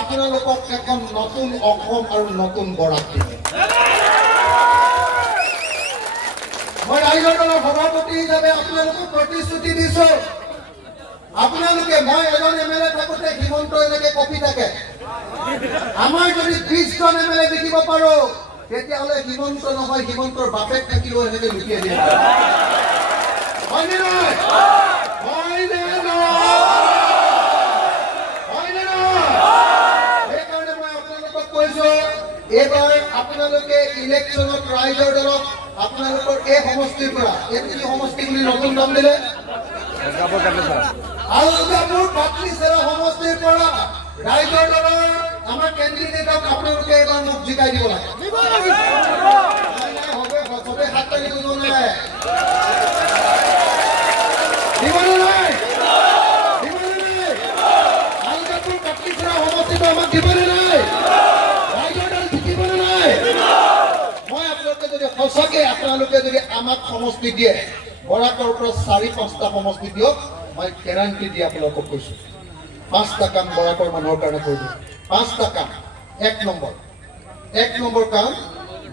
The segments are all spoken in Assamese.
আপোনালোকক এখন নতুন অসম আৰু নতুন বৰাক দিম। মই ৰাইজৰ দলৰ সভাপতি হিচাপে আপোনালোকক প্ৰতিশ্ৰুতি দিছো, আপোনালোকে মই এজন এমএলএ থাকোঁতে হিমন্ত এনেকে কপি থাকে, আমাৰ যদি 20 জন এমএলএ দেখিব পাৰো তেতিয়াহ'লে হিমন্ত নহয় হিমন্তৰ বাপেক থাকিব এনেকে লুকিয়াই দিয়ে। হয়নে নহয়? হয়নে নহয়? সেইকাৰণে মই আপোনালোকক কৈছো, এইবাৰ আপোনালোকে ইলেকশ্যনত ৰাইজৰ দলক আপোনালোকৰ এই সমষ্টিৰ পৰা এই সমষ্টি বুলি নতুন নাম দিলে আলগাপুৰ পাটলিচেৰা সমষ্টিৰ পৰা ৰাইজৰ দলৰ আমাৰ কেণ্ডিডেটক আপোনালোকে এবাৰ মোক জিকাই দিব লাগে। হবে সবে হাত তালি দিব নাই, দিবনে নাই? আলগাপুৰ পাটলিচেৰা সমষ্টিটো আমাক দিবনে নাই? ৰাইজৰ দল জিকিবনে নাই? মই আপোনালোকে যদি সঁচাকে আপোনালোকে যদি আমাক সমষ্টি দিয়ে, বৰাকৰ পৰা 4-5টা সমষ্টি দিয়ক, মই গেৰাণ্টি দি আপোনালোকক কৈছো 5টা কাম বৰাকৰ মানুহৰ কাৰণে কৰি দিম। 5টা কাম। 1 নম্বৰ কাম,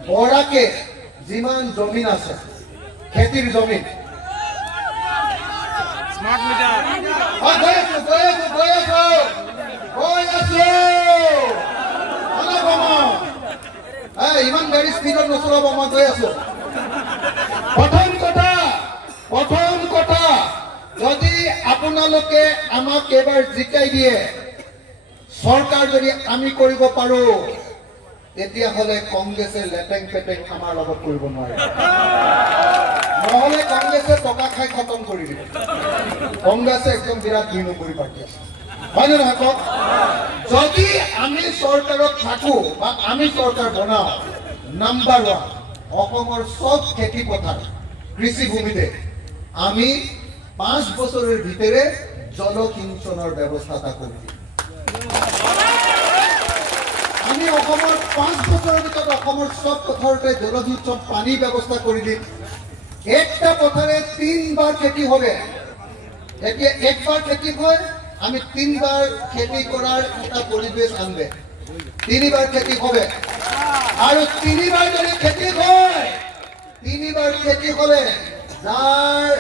বৰাকে যিমান জমিন আছে খেতিৰ জমিন স্মাৰ্ট মিটাৰ ইমান গাড়ী স্পীডত নচলাব, মই গৈ আছো। প্ৰথম কথা যদি আপোনালোকে আমাক এবাৰ জিকাই দিয়ে, চৰকাৰ যদি আমি কৰিব পাৰো, তেতিয়াহ'লে কংগ্ৰেছে লেটেং পেটেং আমাৰ লগত কৰিব নোৱাৰে। নহ'লে কংগ্ৰেছে টকা খাই খতম কৰি দিব। কংগ্ৰেছে একদম বিৰাট 2 নম্বৰী পাৰ্টি আছে, হয়নে নহয় কওক? যদি আমি চৰকাৰত থাকো বা আমি চৰকাৰ বনাও, নাম্বাৰ 1 অসমৰ সব খেতি পথাৰ কৃষিভূমিতে আমি 5 বছৰৰ ভিতৰে জলসিঞ্চনৰ ব্যৱস্থা এটা কৰি দিম। আমি অসমৰ 5 বছৰৰ ভিতৰত অসমৰ সব পথাৰতে জলসিঞ্চন পানীৰ ব্যৱস্থা কৰি দিম। একটা পথাৰে 3 বাৰ খেতি হবে। এতিয়া 1 বাৰ খেতি হয়, আমি 3 বাৰ খেতি কৰাৰ এটা পৰিবেশ আনবে। 3 বাৰ খেতি হবে আৰু 3 বাৰ যদি খেতি হয়, 3 বাৰ খেতি হলে যাৰ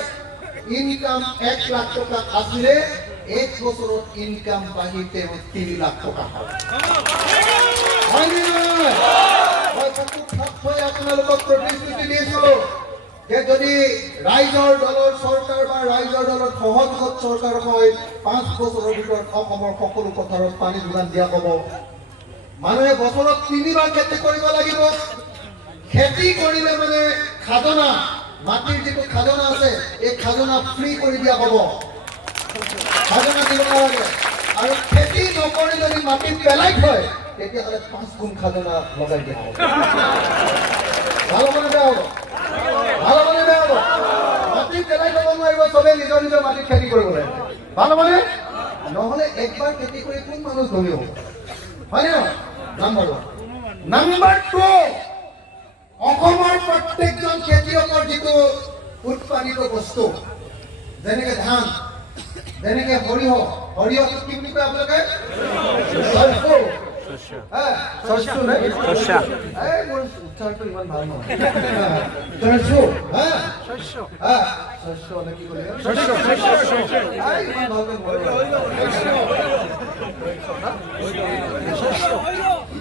ইনকাম 1 লাখ টকা আছিলে 1 বছৰত ইনকাম বাঢ়ি 3 লাখ টকা হয়। হয়নে নহয়? মই আপোনালোকক প্ৰতিশ্ৰুতি দিছো যে যদি ৰাইজৰ দলৰ চৰকাৰ বা ৰাইজৰ দলৰ সহযোগত চৰকাৰ হয়, 5 বছৰৰ ভিতৰত অসমৰ সকলো পথাৰত পানী যোগান দিয়া হ'ব। মানুহে বছৰত 3 বাৰ খেতি কৰিব লাগিব। খেতি কৰিলে মানে খাজনা, মাটিৰ যিটো খাজনা আছে এই খাজনা ফ্ৰী কৰি দিয়া হ'ব, খাজনা দিব নালাগে। আৰু খেতি নকৰি যদি মাটি পেলাই থয় তেতিয়াহ'লে 5 গুণ খাজনা লগাই দিয়া হ'ব। ভাল হ'বনে বেয়া হ'ব? ভাল হ'বনে বেয়া হ'ব? মাটি পেলাই থব নোৱাৰিব, চবে নিজৰ নিজৰ মাটিত খেতি কৰিব লাগিব। ভাল হ'বনে? নহ'লে একবাৰ খেতি কৰি কোন মানুহ ধনী হ'ব? হয়নে নহয়? নাম্বাৰ 1। নাম্বাৰ 2, অসমৰ প্ৰত্যেকজন খেতিয়কৰ যিটো উৎপাদিত বস্তু, যেনেকে ধান, যেনেকে সৰিয়হ কি বুলি কয় আপোনালোকে? মোৰ উচ্চাৰণটো ইমান ভাল নহয়।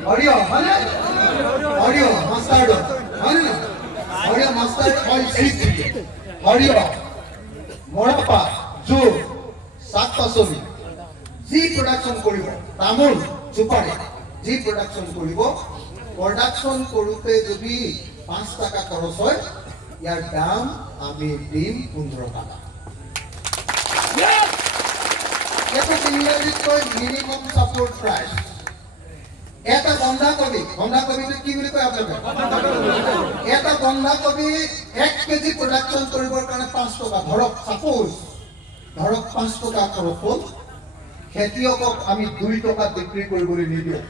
সৰিয়হ মানে সৰিয়হ মাষ্টাৰ্ড, হয় নে? সৰিয়হ মাষ্টাৰ্ড অইল চিড, সৰিয়হ, মৰাপাট, জোৰ, শাক পাচলি যি প্ৰডাকশ্যন কৰিব, তামোল, চুপাৰী যি প্ৰডাকশ্যন কৰিব, প্ৰডাকশ্যন কৰোঁতে যদি 5 টকা খৰচ হয়, ইয়াৰ দাম আমি দিম 15 টকা। এটা ইংৰাজীত কয় মিনিমাম ছাপোৰ্ট প্ৰাইচ। এটা বন্ধাকবিটো কি বুলি কয় আপোনালোকে? এটা বন্ধাকবি 1 কেজি প্ৰডাকশ্যন কৰিবৰ কাৰণে 5 টকা, ধৰক 5 টকা খৰচ হ'ল, খেতিয়কক আমি 2 টকাত বিক্ৰী কৰিবলৈ নিদিওঁ।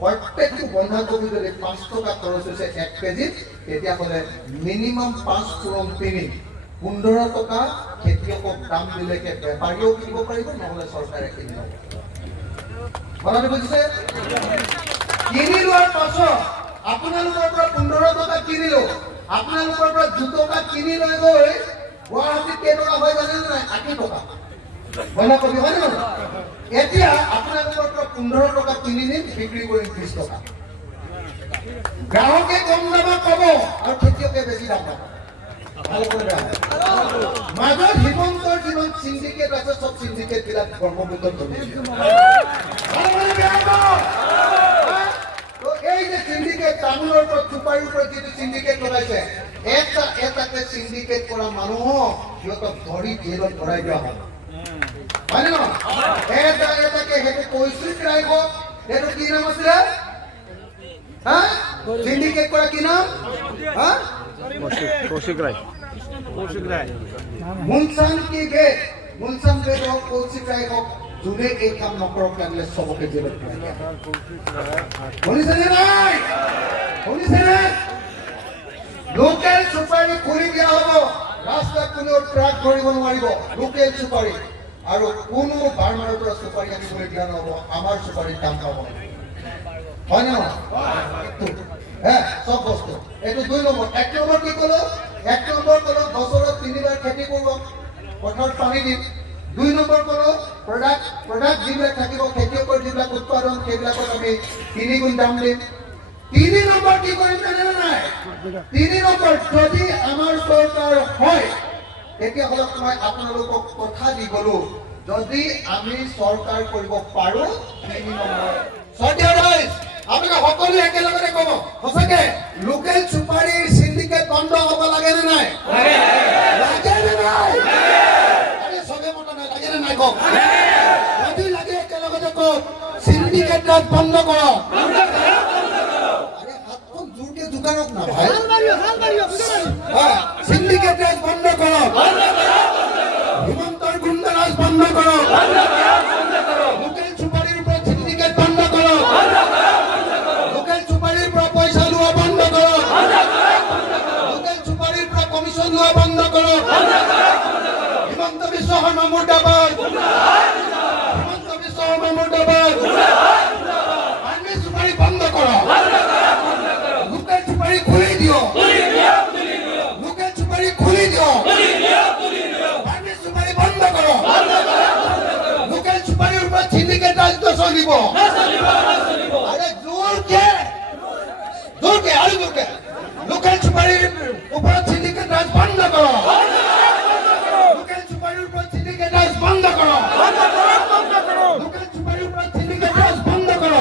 প্ৰত্যেকটো বন্ধাকবি যদি 5 টকা খৰচ হৈছে 1 কেজিত, তেতিয়াহ'লে মিনিমাম 5 পূৰণ 3 15 টকা খেতিয়কক দাম দিলেকে বেপাৰীও কিনিব পাৰিব, নহ'লে চৰকাৰে কিনিব। কথাটো বুজিছে কিনি লোৱাৰ পাছত আপোনালোকৰ পৰা 15 টকা কিনিলো আপোনালোকৰ পৰা 2 টকা কিনি লৈ গৈ গুৱাহাটীত কেই টকা হয় জানেনে নাই 80 টকা হয় না কবি হয় না এতিয়া আপোনালোকৰ পৰা 15 টকা কিনি নিম বিক্ৰী কৰিম 20 টকা গ্ৰাহকে কম দামত পাব আৰু খেতিয়কে বেছি দাম পাব মাজত হিমন্তৰ যিমান সিন্ডিকেট আছে সব সিন্ডিকেট বিলাক ব্ৰহ্মপুত্ৰত ধৰিছে তো এই যে সিন্ডিকেট তামোলৰ পৰা চুপাৰীৰ পৰা যিটো সিন্ডিকেট লগাইছে এটাকে সিন্ডিকেট কৰা মানুহক সিহঁতক ধৰি জেলত ভৰাই দিয়া হয় হয় ন এটাকে সেইটো কৈছিল ৰাইব সেইটো কি নাম আছিলে হা সিন্ডিকেট কৰা কি নাম হা কৌশিক রায় মুনসান কি গেট মুনসান গেট হোক কৌশিক রায় হোক যোনে এই কাম নকৰক লাগিলে সবকে জেলত ভৰাই দিয়া শুনিছেনে নাই শুনিছেনে লোকেল সুপাৰী খুলি দিয়া হ'ব ৰাস্তাত কোনো ট্ৰাক ধৰিব নোৱাৰিব লোকেল সুপাৰী আৰু কোনো বাৰ্মাৰৰ পৰা সুপাৰী আনিবলৈ দিয়া নহ'ব আমাৰ সুপাৰীৰ দাম পাব হয় না সব বস্তু এইটো 2 নম্বৰ 1 নম্বৰ কি ক'লো 1 নম্বৰ ক'লো বছৰত 3বাৰ খেতি কৰিব পথাৰত পানী দিম 2 নম্বৰ ক'লো প্ৰডাক্ট যিবিলাক থাকিব খেতিয়কৰ যিবিলাক উৎপাদন সেইবিলাকত আমি 3 গুণ দাম দিম 3 নম্বৰ কি কৰিম জানেনে নাই 3 নম্বৰ যদি আমাৰ চৰকাৰ হয় তেতিয়াহ'লে মই আপোনালোকক কথা দি গ'লো যদি আমি চৰকাৰ কৰিব পাৰো 3 নম্বৰ সঠিক আপোনালোকে সকলোৱে একেলগে ক'ব সঁচাকে লোকেল সুপাৰীৰ সিন্ডিকেট বন্ধ হ'ব লাগে নে নাই লাগে নে নাই আৰে সবে মত নাই লাগে নে নাই কওক যদি লাগে একেলগে কওক সিন্ডিকেট বন্ধ কৰক আৰে হাতখন জোৰকে দোকানক না ভাই সিন্ডিকেট বন্ধ কৰক হিমন্তৰ গুণ্ডাৰাজ বন্ধ কৰক লোকেল সুপাৰীৰ পৰা সিন্ডিকেট বন্ধ কৰক বন্ধ করো হিমন্ত বিশ্ব শর্মা মুর্দাবাদ হিমন্ত বিশ্ব শর্মা মুর্দাবাদ পানী সুপারি বন্ধ করো লোকেল সুপারি খুলি দিও লোকেল সুপারি খুলি দিও পানী সুপারি বন্ধ করো লোকেল সুপারির উপর সিন্ডিকেট রাজ চলিব আরে জোরকে আরো জোরকে লোকেল সুপারির উপর সিন্ডিকেট রাজ বন্ধ করো লোকেল সুপারির উপর সিন্ডিকেট রাজ বন্ধ করো লোকেল সুপারির উপর সিন্ডিকেট রাজ বন্ধ করো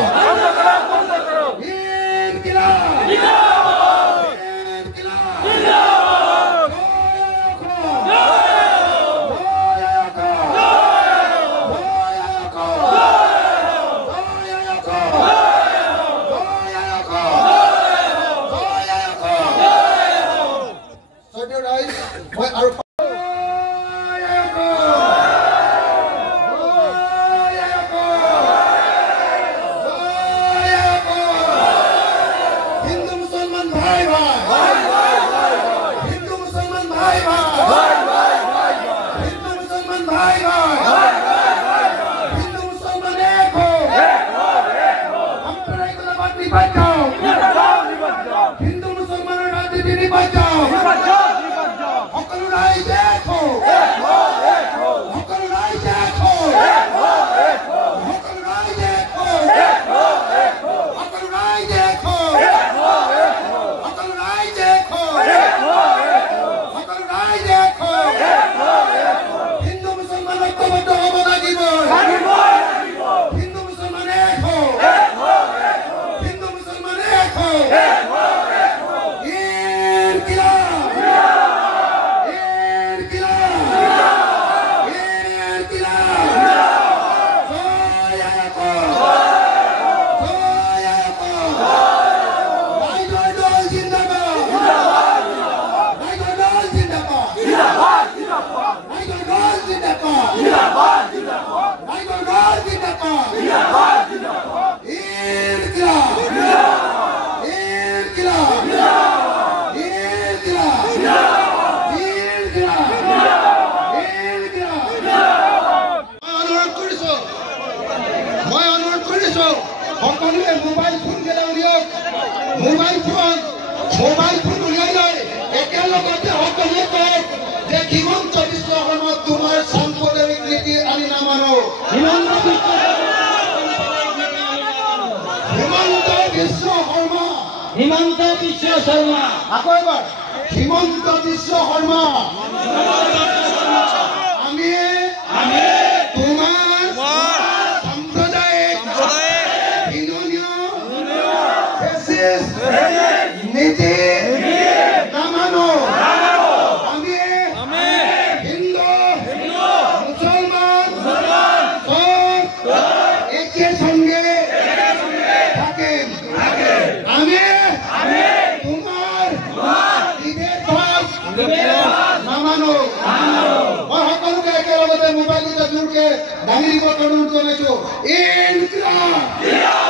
মোবাইল ফোন উলিয়াই লৈ একেলগতে সকলোৱে কওক যে হিমন্ত বিশ্ব শৰ্মা তোমাৰ সাম্প্ৰদায়িক নীতি আমি নামানো। হিমন্ত বিশ্ব শৰ্মা আকৌ এবাৰ হিমন্ত বিশ্ব শৰ্মা আমি তোমাৰ সাম্প্ৰদায়িক নীতি নামানো। আমি হিন্দু মুসলমান একে সঙ্গে থাকিম। আমি তোমাৰ নামানো। মই সকলোকে একেলগতে মোবাইল জোৰকে দাঙি দিব অনুৰোধ জনাইছো। ইনকলাব।